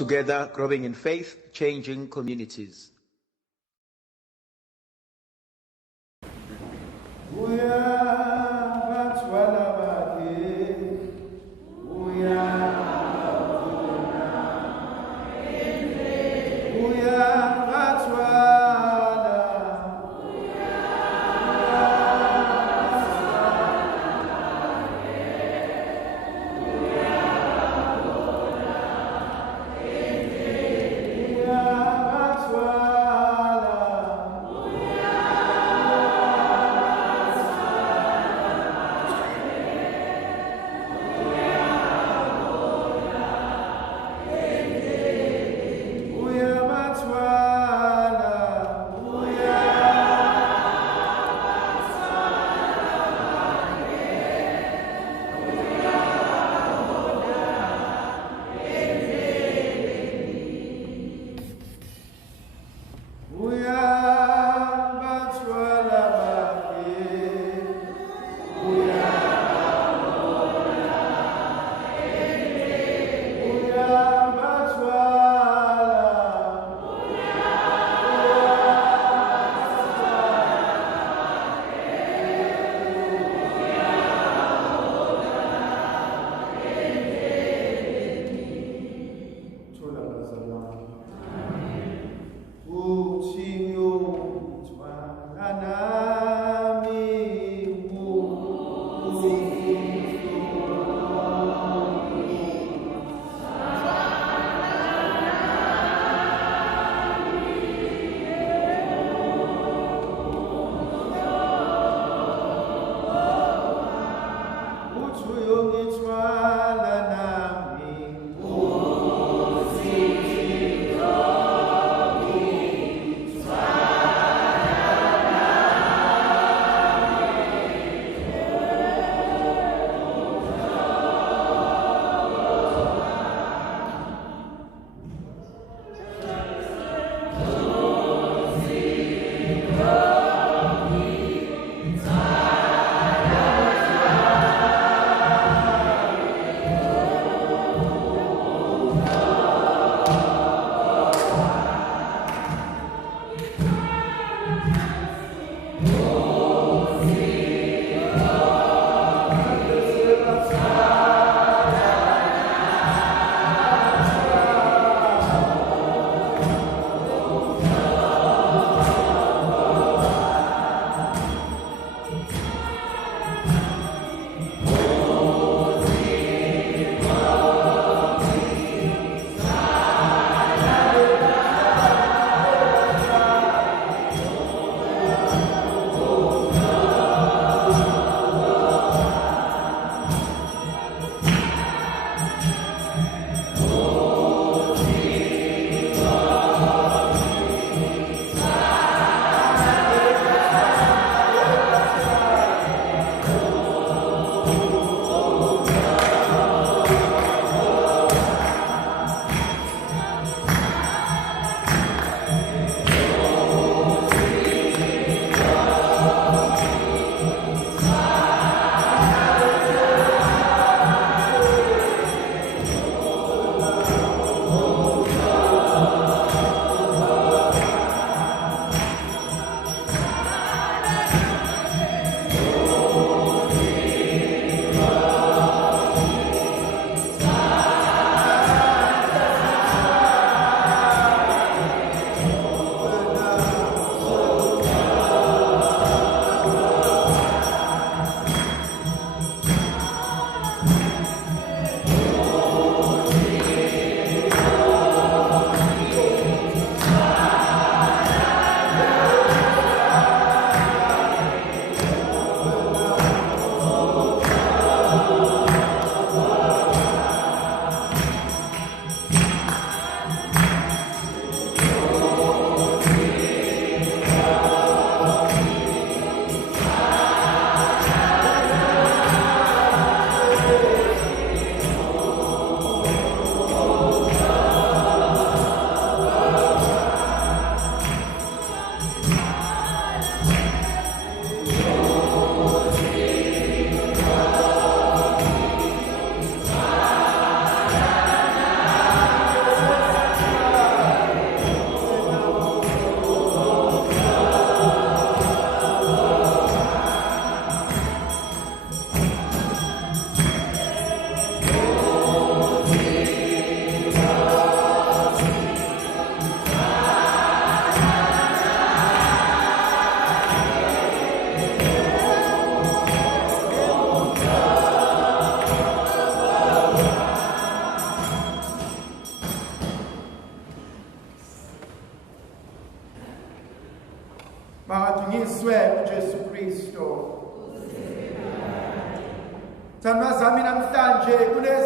together growing in faith, changing communities. That's why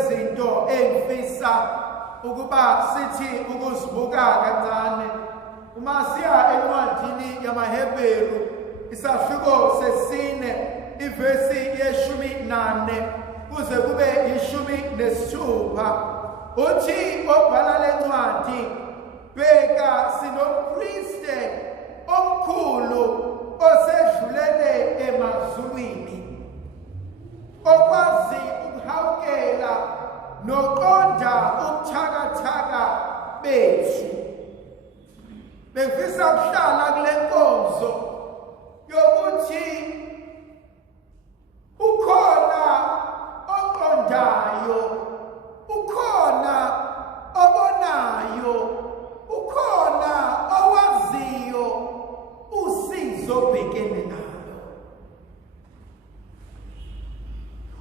zezinto engifisa ukuba sithi ukuzibuka kancane uma siya encwadini yamaHebheru isahluko sesine ivesi ye-14 kuze kube yi-16 uthi obhala lencwadi bheka sinompriste omkhulu osedlulele emazulwini okwazi ukuhawukela noqonda ubuthakathaka bethu. Bengifisa ukuhlala kule nkonzo yokuthi ukhona oqondayo, ukhona obonayo, ukhona owaziyo usizo obhekene nalo.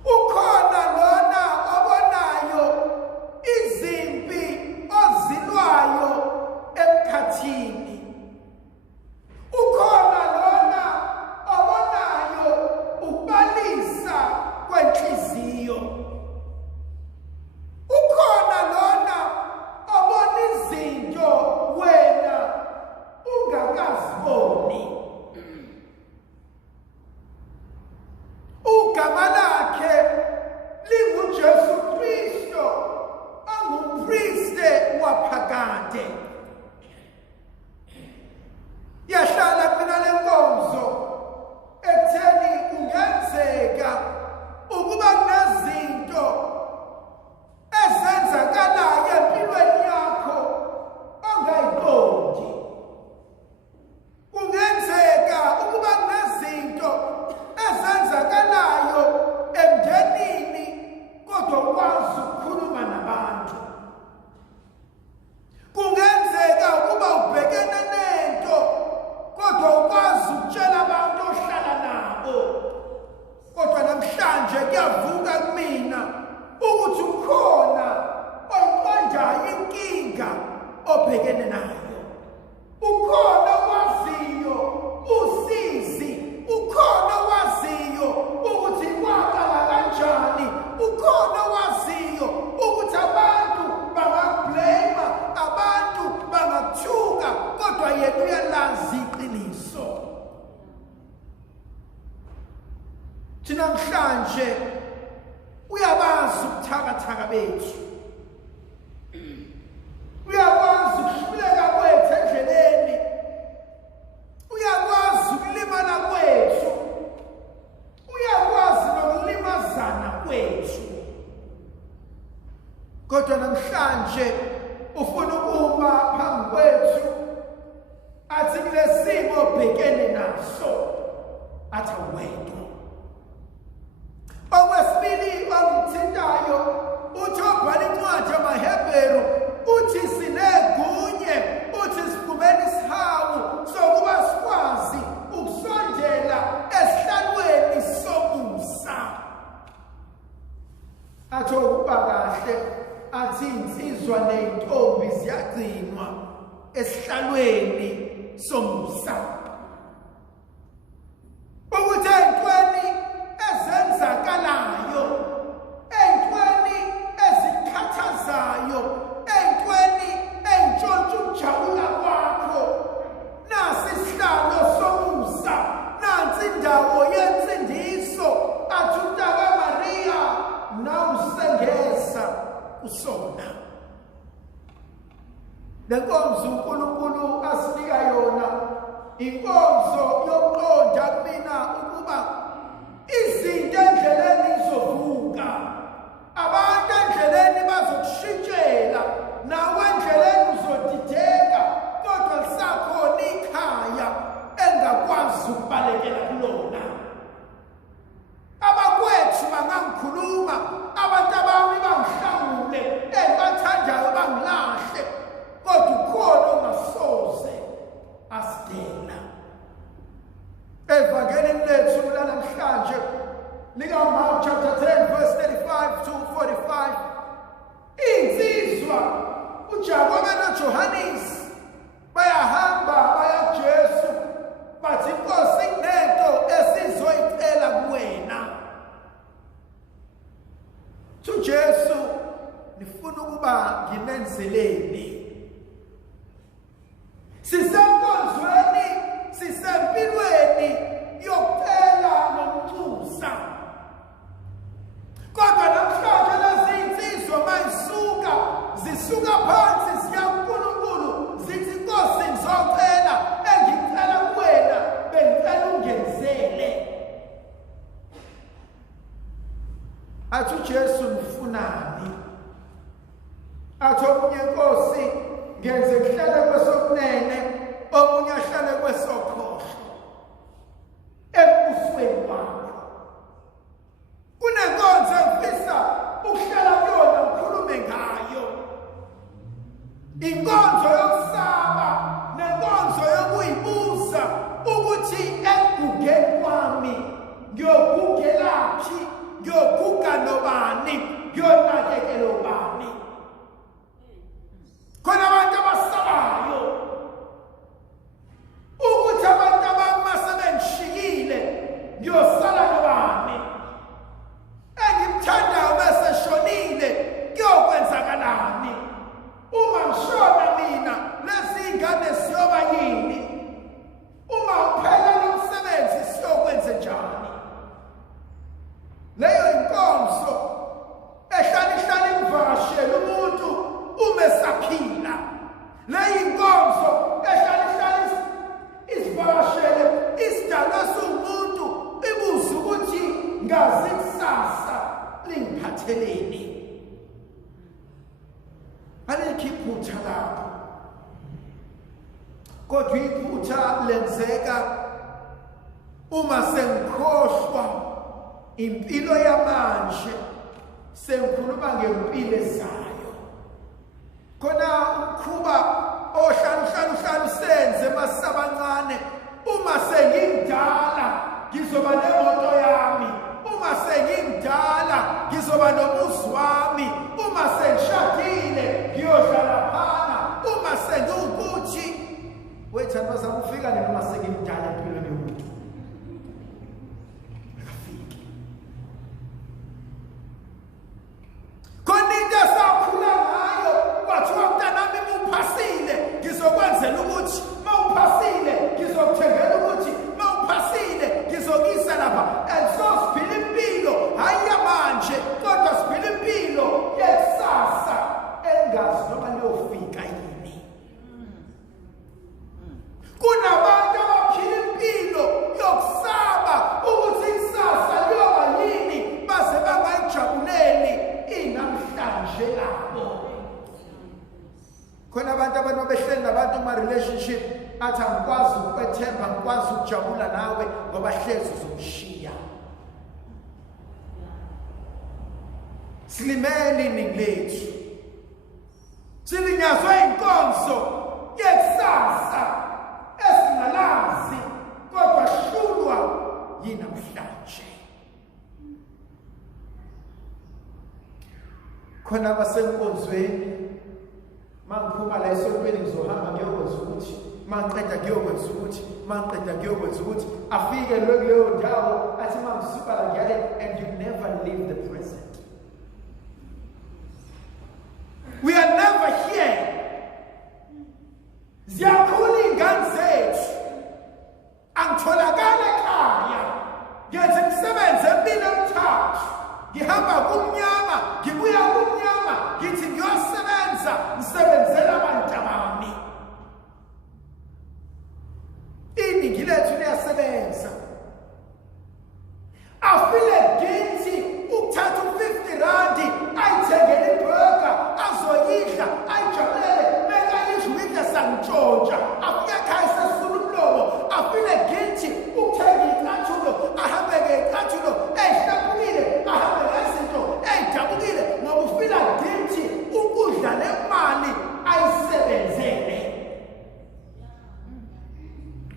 Ukhona lona obonayo izimpi ozilwayo emkhathini. Ukhona lona obonayo ukubalisa kwenhliziyo. Ukhona lona obona izinto wena ungakaziboni. Ugama lakhe linguJesu Kristo ongumpriste waphakade. Yahlala mina le nkonzo ekutheni kungenzeka ukuba kunezinto ezenzakalayo empilweni yakho ongayiqondi. Kungenzeka ukuba kunezinto ezenzakalayo emndenini kodwa ukwazi ukukhuluma nabantu. Kungenzeka ukuba ubhekene nento kodwa ukwazi ukutshela abantu ohlala nabo. Kodwa namhlanje kuyavuka kumina ukuthi ukhona oyiqondayo inkinga obhekene nayo. Ukhona owaziyo usizi, ukhona owaziyo ukuthi kwaqala kanjani, ukhona owaziyo ukuthi abantu bangakublame, abantu bangakuthuka, kodwa yena uyalazi iqiniso. Thina namhlanje uyabazi ubuthakathaka bethu, uyakwazi ukuhluleka kwethu endleleni, uyakwazi ukulimala kwethu, uyakwazi nokulimazana kwethu. Kodwa namhlanje ufuna ukuma phambi kwethu athi kule simo obhekene naso athi awedwa. Okwesibili ongithintayo uthi obhala incwadi yamaHebheru uthi sinegunye, uthi siphumele isihawu sokuba sikwazi ukusondela esihlalweni somusa. Athi ukuba kahle athi insizwa neyintombi ziyagcinwa esihlalweni somusa. Ukuthi ey'ntweni ezenzakalayo, ey'ntweni ezikhathazayo, ey'ntweni ey'ntshontsha ukujabula kwakho, nasi isihlalo somusa, nansi indawo yensindiso. Athi uNtaka Mariya nawusengeza kusona. Le nkonzo uNkulunkulu asinika yona inkonzo yokuqonda kumina ukuba izinto endleleni zizovuka, abantu endleleni bazokushintshela, nawe endleleni uzodideka, kodwa lisakhona ikhaya engakwazi ukubalekela kulona. Abakwethu bangangikhuluma, abantu abami bangihlangule, engibathandayo bangilahle, kodwa ukhona ongasoze asidela. Evangelini lethu lanamhlanje likaMark chapter 10 verse 35 to 45 ukuba nginenzeleni. Sisenkonzweni, sisempilweni yokucela nokucusa. Kodwa namhlanje lezi insizwa mayisuka zisuka phansi ziya kuNkulunkulu zithi Nkosi ngizocela engicela kuwena bengicela ungenzele. Athi uJesu nifunani? Athi omunye Nkosi ngenze ngihlale kwesokunene omunye ahlale kwesokhohlo ebusweni wakho. Kunenkonzo engifisa ukuhlala kuyona ngikhulume ngayo. Inkonzo yokusaba nenkonzo yokuyibuza ukuthi ekugugeni kwami ngiyogugelaphi, ngiyoguga nobani, ngiyonakekela ubani. Khona abantu abasabayo ukuthi abantu abasebengishiyile ngiyosala nobani, engimthandayo bese shonile kuyokwenzakalani. Uma ngishona mina lezi ingane siyoba yini? Uma uphela nomsebenzi siyokwenza njani? Leyo inkonzo ehlala imvashela umuntu uma esaphila. Leyo inkonzo ehlala isivashele isidalwa somuntu ibuza ukuthi ngazi kusasa lingiphatheleni. Alikho iphutha lapho, kodwa iphutha lenzeka uma sengikhohlwa impilo yamanje sengikhuluma ngempilo ezayo. Khona ukhuba ohlanu senze masabancane. Uma sengimdala ngizoba nemoto yami, uma sengimdala ngizoba nomuzi wami, uma sengishadile ngiyohlala phana, uma sengukuthi wethu bazama ufika noma sengimdala empilweni yomuntu. Khona into esakhula ngayo kwathiwa mntanami uphasile ngizokwenzela ukuthi mawuphasile ngizokuthengela ukuthi mawuphasile ngizokisa lapha. And so siphila impilo hayi yamanje kodwa siphila impilo yekusasa engazi noma liyofika yini. Kunabantu abaphila impilo yokusaba ukuthi ikusasa liyoba yini baze bangayijabuleli inamhlanje labo. Khona abantu behleli nabantu kuma-relationship athi angikwazi ukwethemba, ngikwazi ukujabula nawe ngoba hlezi uzomshiya. Silimele iningi lethu, silinyazwe inkonzo yekusasa esingalazi kodwa hlulwa yinamhlanje. Khona abasenkonzweni mangiphuma la esontweni ngizohamba ngiyokwenza ukuthi, mangiqeda ngiyokwenza ukuthi, mangiqeda ngiyokwenza ukuthi, afike kuleyo ndawo athi mangisuka la ngiyale. And you never leave the present. We are never here. Ziyakhula iy'ngane zethu, angitholakala ekhaya, ngenza imisebenzi emibili emithathu, ngihamba kumnyama ngibuya kumnyama, ngithi ngiyosebenza ngisebenzela abantu bami. Iningi lethu liyasebenza, afile guilty ukuthatha u-50 ayithengele iburger azoyidla ayijabulele, mekayidla uyidla sangitshontsha, afike ekhaya sesula umlomo. Afile guilty ukuthenga icathulo ahambe ngecathulo eyihlaphukile, ahambe ngezinto eyidabukile ngoba ufila guilty ukudla le mali ayisebenzele.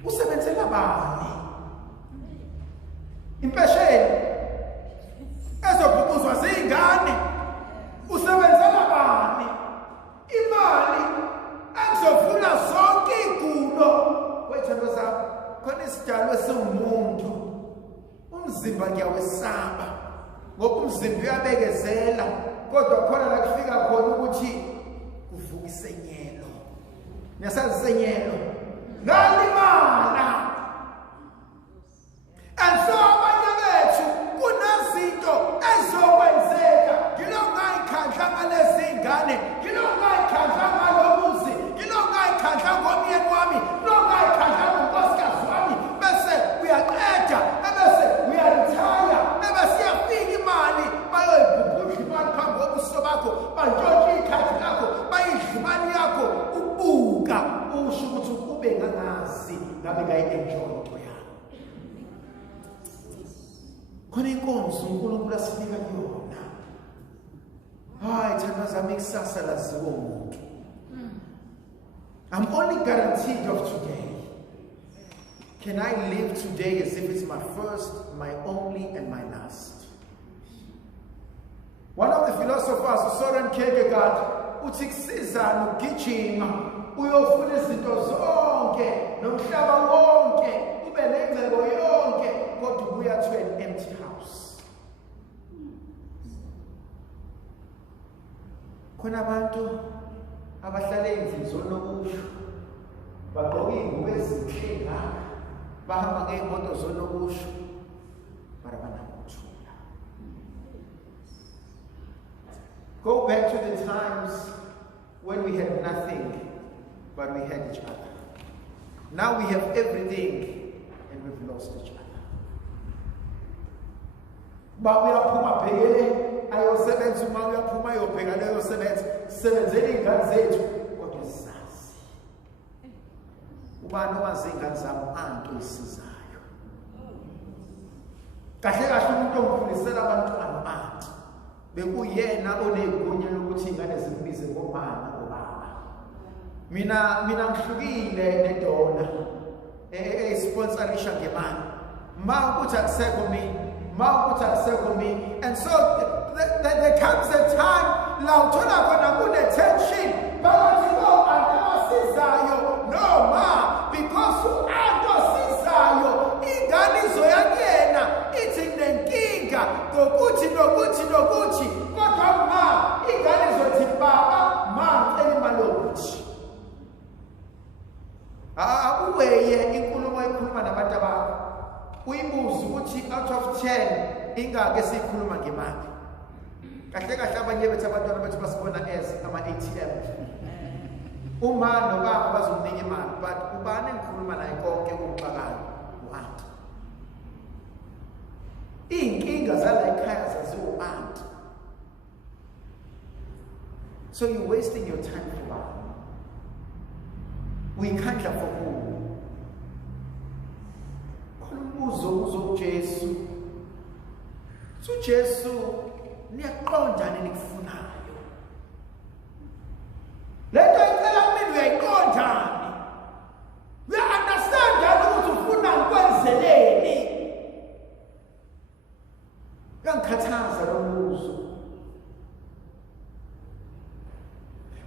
Usebenzela bani? Impesheni ezobhubuzwa ziy'ngane usebenzela bani? Imali engizovula zonke iy'gulo. Wethu zami, khona isidalwa esiwumuntu, umzimba ngiyawesaba ngoba umzimba uyabekezela, kodwa khona la kufika khona ukuthi Niyasazisenyelo. Ngalimala. And so abanye bethu kunezinto ezokwenzeka ngilongayikhandla ngalezi ngane ngilongayikhandla ngalomuzi ngilongayikhandla ngomyeni wami ngilongayikhandla ngonkosikazi wami bese uyaqeda bese uyaretire bese iyafika imali bayoyibhubhudla imali phambi kobuso bakho bantshontshe ikhadi lakho bayidla imali yakho ubuka usho ukuthi kube ngangazi ngabe ngayi-enjoy into yakho. Khona inkonzo uNkulunkulu asinika yona. Hayi thanda zami ikusasa laziwa umuntu. I'm only guaranteed of today. Can I live today as if it's my first, my only, and my last? One of the philosophers, Soren Kierkegaard, uthi kusizana ukugijima uyofuna izinto zonke nomhlaba wonke ube nengcebo yonke kodwa ubuya to an empty house. Khona abantu abahlala endlini zonokusho bagqoka ingubo ezinhle ngaka bahamba ngey'moto zonokusho mara banakuthula. Go back to the times when we had nothing but we had each other. Now we have everything and we've lost each other. Uyaphuma bhekele ayosebenza uma uyaphuma ayobheka leyo sebenza sebenzele iy'ngane zethu kodwa sizazi ubani owazi iy'ngane zami anto isizayo kahle kahle umuntu ongifundisela abantwana bantu bekuyena oney'gunya lokuthi iy'ngane zimbize ngomama ngobaba. Mina ngihlukile nedona esponsorisha ngemali ma ukuthi akusekho me. And so there comes a time la uthola khona kune-tension phakathi ko-anti abasizayo noma because u-anti osizayo ingane izoyakuyena ithi nenkinga ngokuthi kodwa ma ingane izothi baba ma ngicela imali yokuthi uweye inkulumo ekhuluma nabantu abakho uyibuze ukuthi out of 10 ingake siyikhuluma ngemali. Kahle kahle abanye bethu abantwana bethu basibona as ama-ATM. Uma nobaba bazomnika imali but ubani engikhuluma naye konke ukuxakana u-anti. Iy'nkinga zala ekhaya zaziwa u-anti. So you're wasting your time for what? Uyikhandla for who? Uzo uJesu. uJesu niyaqondana nikufunayo. Lento icela mina uyayiqondani. We understand ukuthi ufuna ngikwenzeleni. Ngangikhathaza lo mbuzo.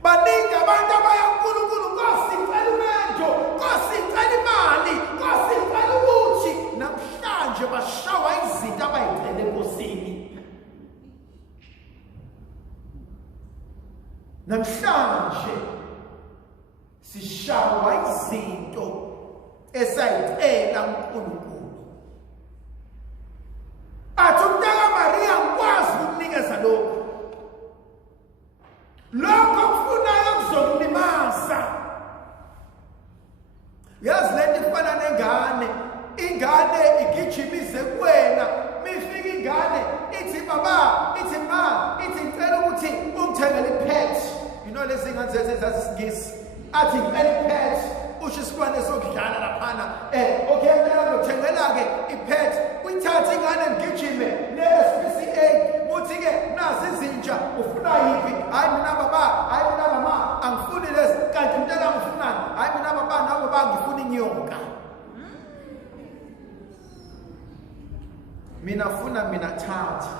Baningi abantu abaya kuNkulunkulu ngosicela imendo, ngosicela imali, ngosicela ukuthi namhlanje bashawa izinto abayicela enkosini. Namhlanje sishawa izinto esayicela uNkulunkulu. Athi umntaka Maria ngikwazi ukunikeza lokho. Lokho kufunayo kuzokulimaza. Yazi lento ifana nengane. Ingane igijimise kuwena. Mifika ingane ithi baba, ithi ma, ithi ngicela ukuthi ungithengele ipet. You know lezi ngane zezasingisi. Athi ngicela ipet. Usho isikwane sokudlala laphana. Okay mina ngithengela ke ipet. Uyithatha ingane ngigijime ne-SPCA. Uthi-ke nazi izinja ufuna yiphi? Hayi mina baba, hayi mina mama, angifuni lezi. Kanti mntana ngifunani? Hayi mina baba nawe baba ngifuna inyoka. Mina thatha.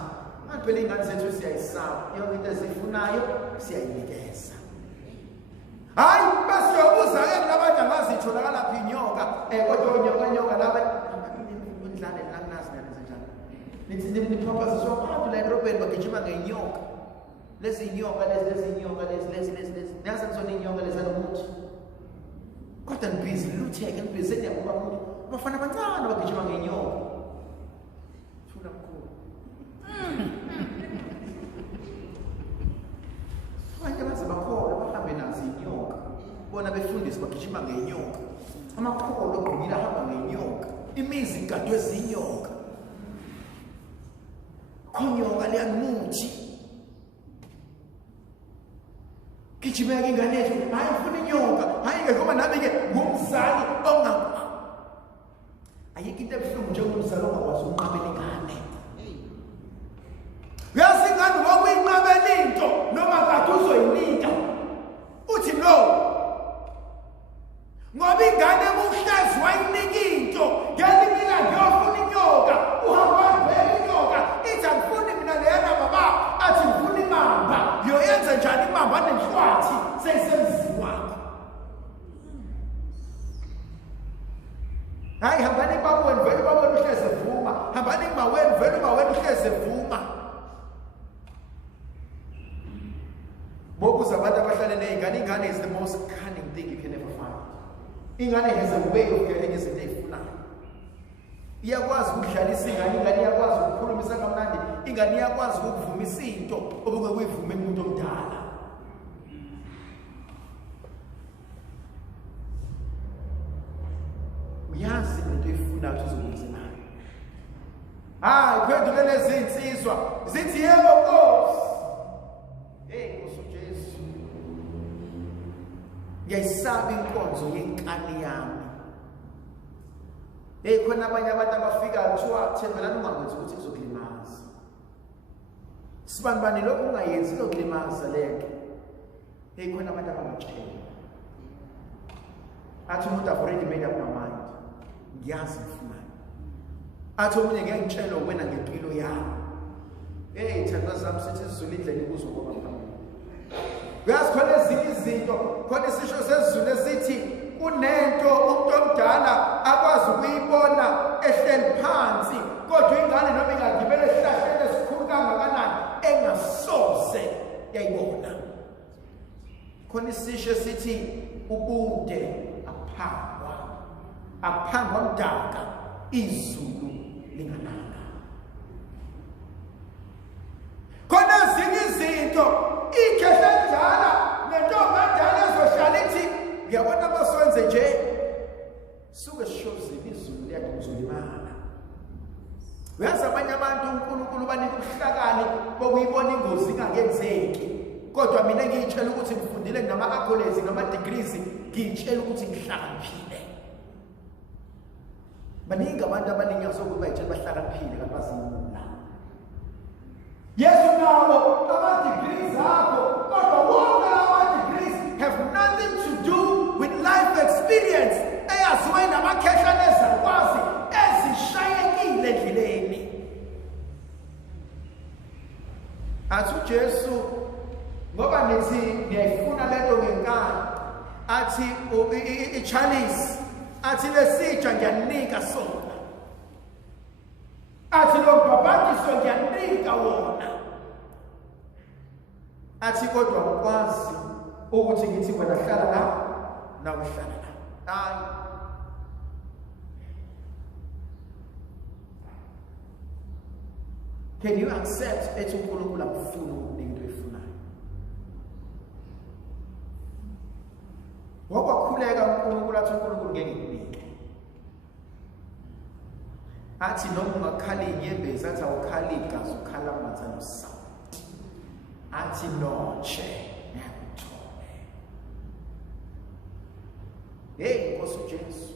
Manje phela ingane zethu siyayisaba. Yonke into ezifunayo siyayinikeza. Hayi basiyobuza ke kulabantu angazitholakala phi inyoka. Kodwa inyoka laba indlane nakunazi njalo. Nithi nipapaziswa abantu la edrobheni bagijima ngeinyoka. Lezi inyoka lezi. Niyazi ngizona inyoka lezi anomuthi. kodwa nibhizi lutheke nibhizi niyabuka umuntu bafana abancane abagijima ngenyoka thula mkhulu abanye baze bakholwa bahambe nazo inyoka bona befundisi bagijima ngenyoka amakholo ogqumile ahamba ngenyoka imizi igadwe zinyoka khonyoka liyanuthi gijimeka ingane yethu hayi ufuna inyoka hayi ke ngoba nami ke ngumzali ayikho into ebuhlungu njengomzali ongakwazi ukunqabela ingane uyazi ingane ngokuyinqabela into noma kade uzoyinika uthi no ngoba ingane kuhlezi wayinika into ngelinye ilanga yofuna inyoka uhamba wabheka inyoka ithi angifuni mina leyana baba athi ngifuna imamba yoyenza njani imamba nenhlwathi seyisemzini wakho hayi hambani baboni vele baboni uhlezi evuma hambani maweni vele maweni uhlezi evuma bokuza abantu abahlale nezingane ingane is the most cunning thing you can ever find ingane has a way of getting izinto ezifunayo iyakwazi ukudlalisa ingane iyakwazi ukukhulumisa kamnandi ingane iyakwazi ukuvumisa into obuke kuyivume umuntu omdala uyazi into efunayo uzokwenza nayo hayi phendulele izinsizwa zithi yebo Nkosi Nkosi uJesu ngiyayisaba inkonzo yenkani yami khona abanye abantu abafika kuthiwa thembelani ungakwenzi ukuthi kuzokulimaza sibanibani lokhu ungayenzi kuzokulimaza lento khona abantu abangatshela athi umuntu I've already made up my mind ngiyazi ngifumana athi omunye ngeke ngitshele wena ngempilo yami thandwa zami sithi sizulu indlela ikuzokuba phambili uyazi khona ezinye izinto khona isisho sesizulu esithi kunento umuntu omdala akwazi ukuyibona ehleli phansi kodwa ingane noma ingagibela esihlahleni esikhulu kangakanani engasoze yayibona khona isisho esithi ubude aphangwa mdaka izulu lingananga khona ezinye izinto ikhehla njala nentombi endala ezohlala ithi ngiyabona abasenze nje suke sishozile izulu liyade kuzolimala uyazi abanye abantu uNkulunkulu banika ubuhlakani bokuyibona ingozi ingakenzeki kodwa mina ngiyitshela ukuthi ngifundile nama-accolades nama-degrees ngiyitshela ukuthi ngihlakaniphile baningi abantu abaninyazo ukuba yitshela bahlakaniphile kanti bazimula Yesu nawo ama-degrees akho kodwa wonke ama-degrees have nothing to do with life experience eyaziwe namakhehlane ezakwazi ezishayekile endleleni athi uJesu ngoba nithi ngiyayifuna lento ngenkani athi iChalisi athi lesitsha ngiyanika sona athi lo mbhabhadiso ngiyanika wona athi kodwa ukwazi ukuthi ngithi wena hlala la nawe hlala la hayi can you accept ethi uNkulunkulu akufuna ukunika into efunayo wakwakhuleka uNkulunkulu athi uNkulunkulu ngeke ngikunike athi noma ungakhala inyembezi athi awukhali igazi ukhala amanzi anosawoti athi notshe ngiyakuthole Nkosi uJesu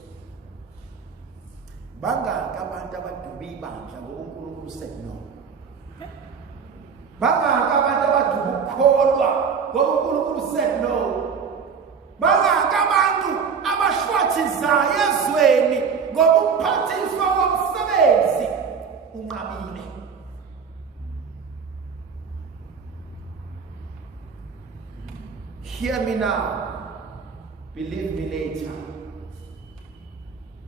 bangaka abantu abaduba ibandla ngokuNkulunkulu said no bangaka abantu abaduba ukukholwa ngokuNkulunkulu said no bangaka abantu abashwathizayo ezweni ngokuphathiswa komsebenzi unqabile hear me now believe me later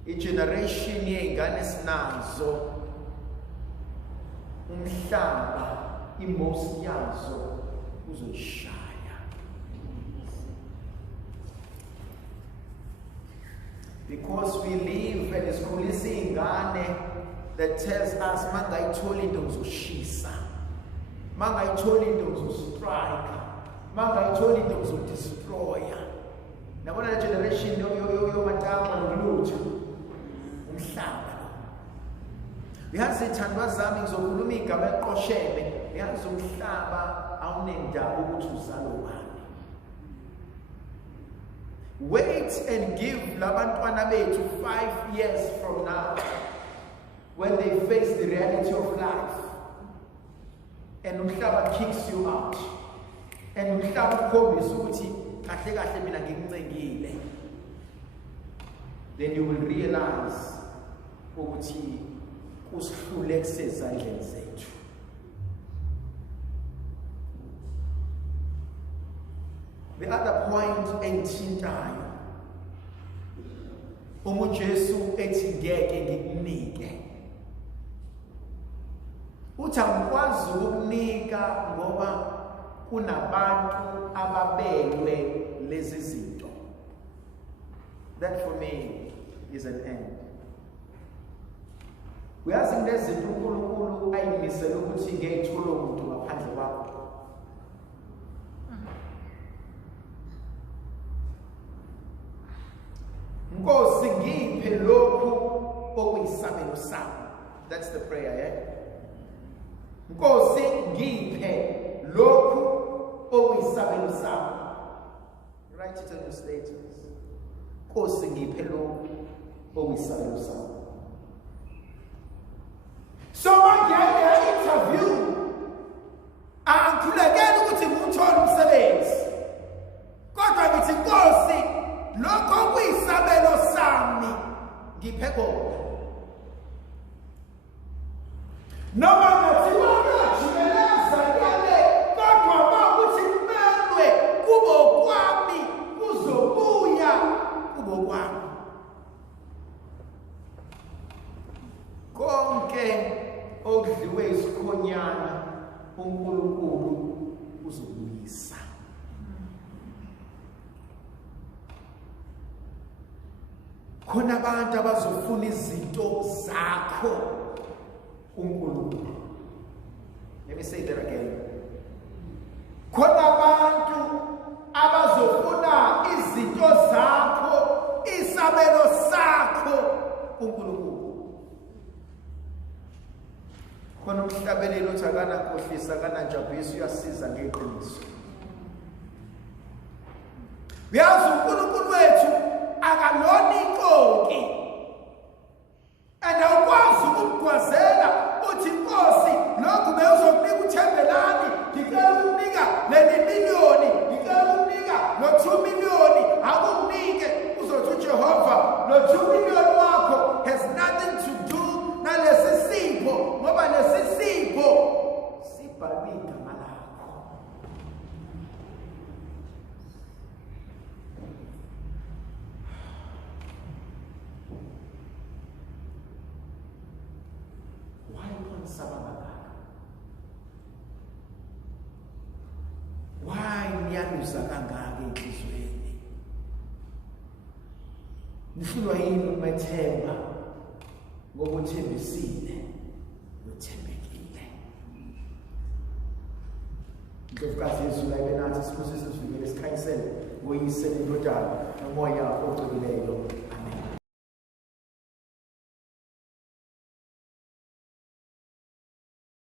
igeneration yengane sinazo umhlaba imosi yazo uzoshaya Because we live and isikhulisa ingane that tells us mangayithola into ngizoshisa, mangayithola into ngizostrike, mangayithola into ngizodestroya. Nabona le generation yomatanga nolutho umhlaba lo. Uyazi ithandwa zami ngizokhuluma igama eliqoshele, uyazi umhlaba awunendaba ukuthi uzalo bani. Wait and give labantwana bethu 5 years from now, when they face the reality of life, and umhlaba kicks you out, and umhlaba ukhombisa ukuthi kahle kahle mina ngikuncengile, then you will realize ukuthi kusihlule kusezandleni zethu. The other point engithintayo, uJesu ethi ngeke ngikunike, uthi angikwazi ukukunika ngoba kunabantu ababelwe lezi zinto. That for me is an end. Uyazi kunezinto uNkulunkulu ayimisela ukuthi ngeyithola umuntu ngaphandle kwakho. Nkosi ngiphe lokhu okuyisabelo sami. That's the prayer, yeah? Nkosi ngiphe lokhu okuyisabelo sami. Write it on your status. Nkosi ngiphe lokhu okuyisabelo sami. So manje interview angikhulekela ukuthi ngithole umsebenzi. Kodwa ngithi Nkosi lokho okuyisabelo sami ngiphe kona. Noma ngathiwa ngiyajikeleza ngale kodwa mawukuthi kumelwe kubo kwami kuzobuya kubo kwami. Konke okudliwe isikhonyana uNkulunkulu uzobuyisa. Khona abantu abazofuna izinto zakho uNkulunkulu. Let me say that again. Khona abantu abazofuna izinto zakho, isabelo sakho uNkulunkulu. Khona umhlabelelo uthi akana khohlisa akana njabisi uyasiza ngeqiniso. Uyazi uNkulunkulu wethu akalona inkoki, and awukwazi ukumgwazela uthi Nkosi lokhu bewuzokunika uThembelani, ngicela ukunika leli miliyoni, ngicela ukunika lo 2 miliyoni, akukunike uzothi uJehova lo 2 miliyoni wakho has nothing to do nalesi sipho, ngoba lesi sipho sibhalwe igama lakho. Why niyaluza kangaka enhlizweni? Nihlulwa yini umethemba ngoba uthembisile uthembekile? Ndlovukazi Yesu la ibenathi siphosise sivikele sikhanyisele ngoyise lendodana nomoya ogcweleyo.